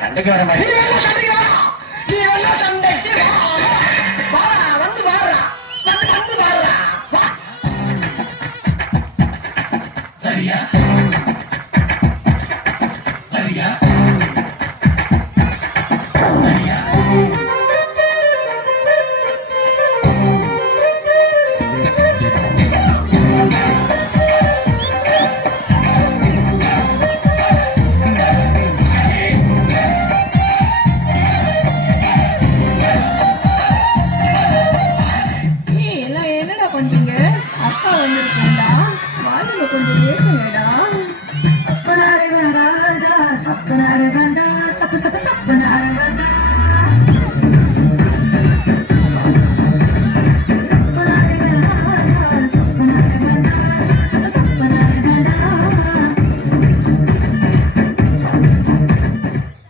சண்டைக்கு வர மாதிரி சரியா சரியா சரியா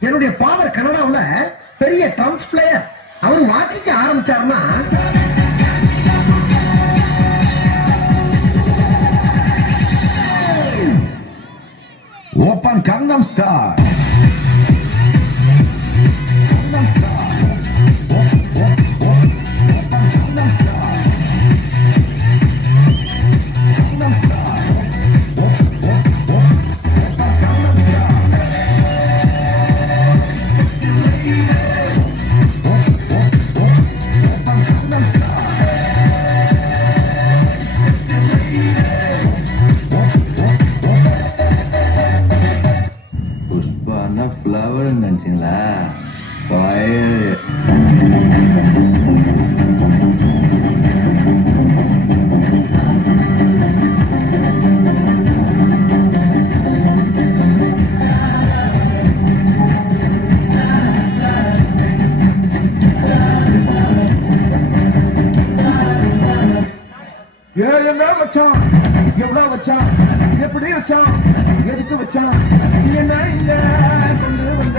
என்னுடைய ஃபாதர் கனடாவுல பெரிய ட்ரம்ப்ஸ் பிளேயர். அவர் வாசிக்க ஆரம்பிச்சாருன்னா ஓப்பன் கங்கம் ஸ்டார் ஃப்ளவர் நினைச்சீங்களா? என்ன வச்சான், எவ்வளவு வச்சான், எப்படி வச்சான், எதுக்கு வச்சான், என்ன இங்க கொண்டு வந்த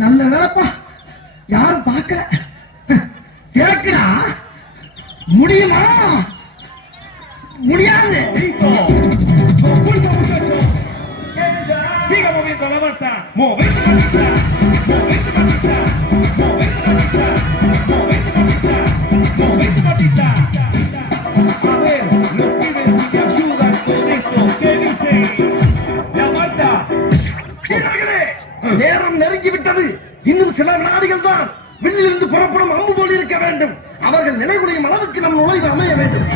நல்ல வேலைப்பா, யாரும் பார்க்கல. கேக்குறா முடியுமா? முடியாது. நேரம் நெருங்கிவிட்டது. இன்னும் சில வினாடிகள் தான். விண்ணிலிருந்து புறப்படும் அம்பு போல் இருக்க வேண்டும். அவர்கள் நிலைகுலையும் அளவுக்கு நம் நுழைவு அமைய வேண்டும்.